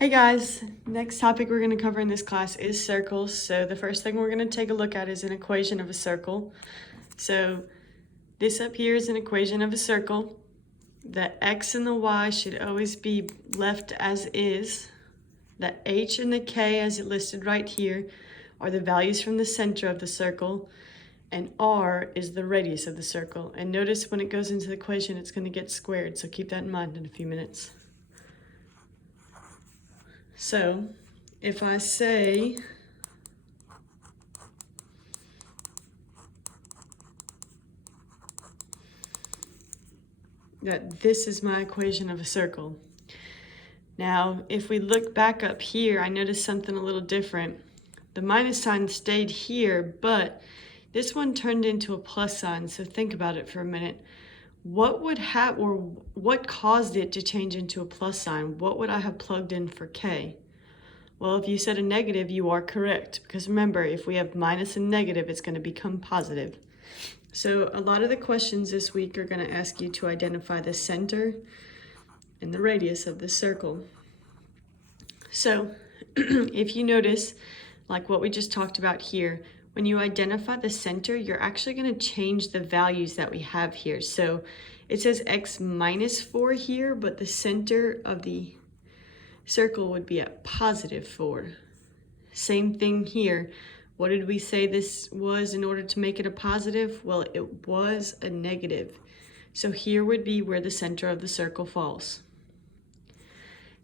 Hey guys, next topic we're going to cover in this class is circles. So the first thing we're going to take a look at is an equation of a circle. So this up here is an equation of a circle. The x and the y should always be left as is. The h and the k, as it listed right here, are the values from the center of the circle. And r is the radius of the circle. And notice when it goes into the equation, it's going to get squared. So keep that in mind in a few minutes. So if I say that this is my equation of a circle. Now, if we look back up here, I noticed something a little different. The minus sign stayed here, but this one turned into a plus sign. So think about it for a minute. What would have, or what caused it to change into a plus sign? What would I have plugged in for k? Well, if you said a negative, you are correct. Because remember, if we have minus and negative, it's going to become positive. So a lot of the questions this week are going to ask you to identify the center and the radius of the circle. So if you notice, like what we just talked about here, when you identify the center, you're actually going to change the values that we have here. So it says x minus 4 here, but the center of the circle would be at positive 4. Same thing here. What did we say this was in order to make it a positive? Well, it was a negative. So here would be where the center of the circle falls.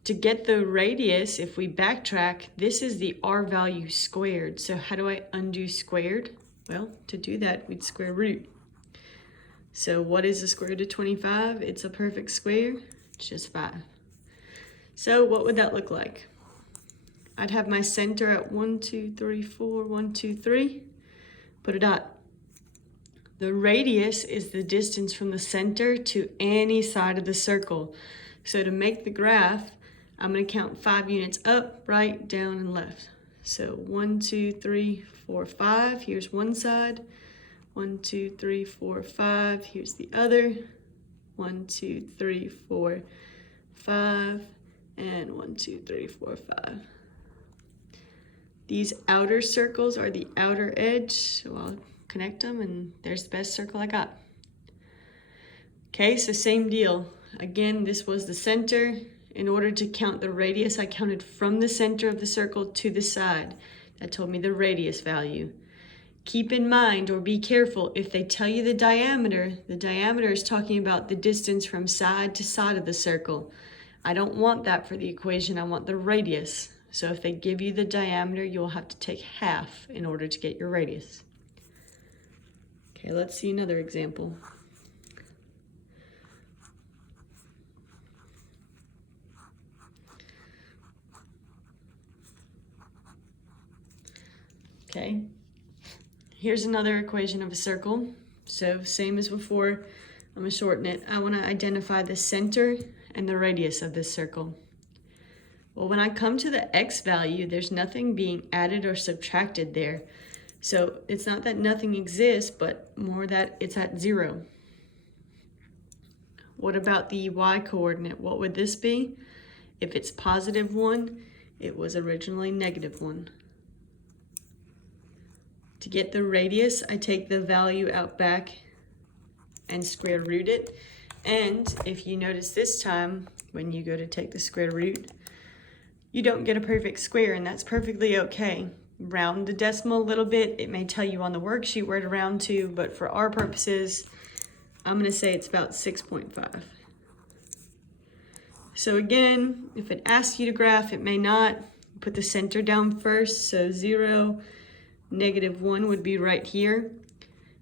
To get the radius, if we backtrack, this is the r value squared. So how do I undo squared? Well, to do that, we'd square root. So what is the square root of 25? It's a perfect square. It's just 5. So what would that look like? I'd have my center at 1, 2, 3, 4, 1, 2, 3. Put a dot. The radius is the distance from the center to any side of the circle. So to make the graph, I'm going to count 5 units up, right, down, and left. So 1, 2, 3, 4, 5. Here's one side. 1, 2, 3, 4, 5. Here's the other. 1, 2, 3, 4, 5. And 1, 2, 3, 4, 5. These outer circles are the outer edge, so I'll connect them, and there's the best circle I got. Okay, so same deal. Again, this was the center. In order to count the radius, I counted from the center of the circle to the side. That told me the radius value. Keep in mind, or be careful, if they tell you the diameter is talking about the distance from side to side of the circle. I don't want that for the equation, I want the radius. So if they give you the diameter, you'll have to take half in order to get your radius. Okay, let's see another example. Okay, here's another equation of a circle. So same as before, I'm gonna shorten it. I wanna identify the center and the radius of this circle. Well, when I come to the x value, there's nothing being added or subtracted there. So it's not that nothing exists, but more that it's at 0. What about the y coordinate? What would this be? If it's positive 1, it was originally negative 1. To get the radius, I take the value out back and square root it. And if you notice this time, when you go to take the square root, you don't get a perfect square, and that's perfectly okay. Round the decimal a little bit. It may tell you on the worksheet where to round to, but for our purposes, I'm going to say it's about 6.5. So again, if it asks you to graph, it may not. Put the center down first, so 0, negative 1 would be right here.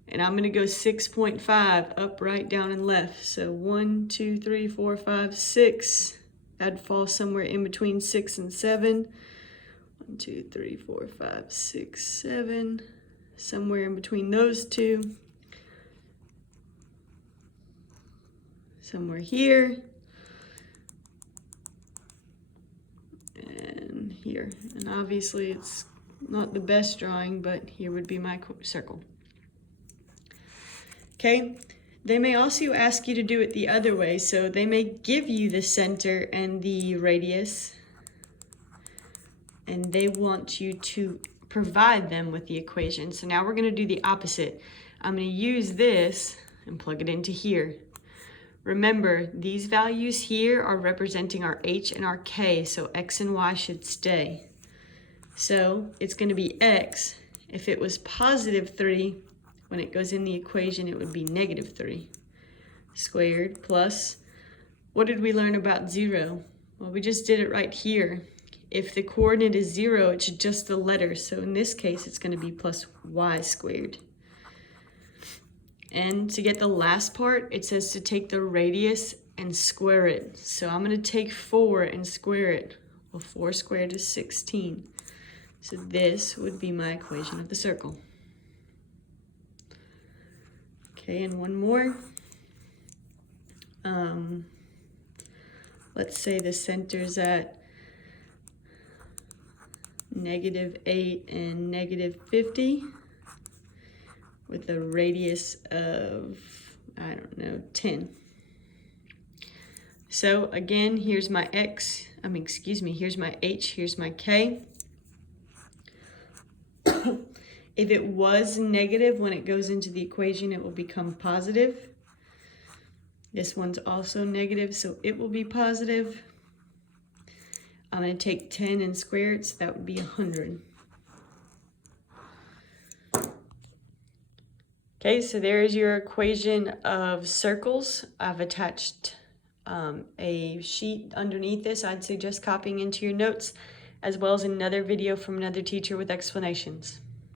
And I'm going to go 6.5 up, right, down, and left. So 1, 2, 3, 4, 5, 6. That'd fall somewhere in between 6 and 7. 1, 2, 3, 4, 5, 6, 7. Somewhere in between those two. Somewhere here. And here. And obviously it's not the best drawing, but here would be my circle. Okay. They may also ask you to do it the other way, so they may give you the center and the radius, and they want you to provide them with the equation. So now we're going to do the opposite. I'm going to use this and plug it into here. Remember, these values here are representing our h and our k, so x and y should stay. So it's going to be x. If it was positive 3, when it goes in the equation, it would be negative 3 squared plus, what did we learn about 0? Well, we just did it right here. If the coordinate is 0, it's just the letters. So in this case, it's going to be plus y squared. And to get the last part, it says to take the radius and square it. So I'm going to take 4 and square it. Well, 4 squared is 16. So this would be my equation of the circle. Okay, and one more. Let's say the center's at -8 and -50 with a radius of, I don't know, 10. So again, here's my x, here's my h, here's my k. If it was negative when it goes into the equation, it will become positive. This one's also negative, so it will be positive. I'm going to take 10 and square it, so that would be 100. Okay, so there is your equation of circles. I've attached a sheet underneath this. I'd suggest copying into your notes, as well as another video from another teacher with explanations.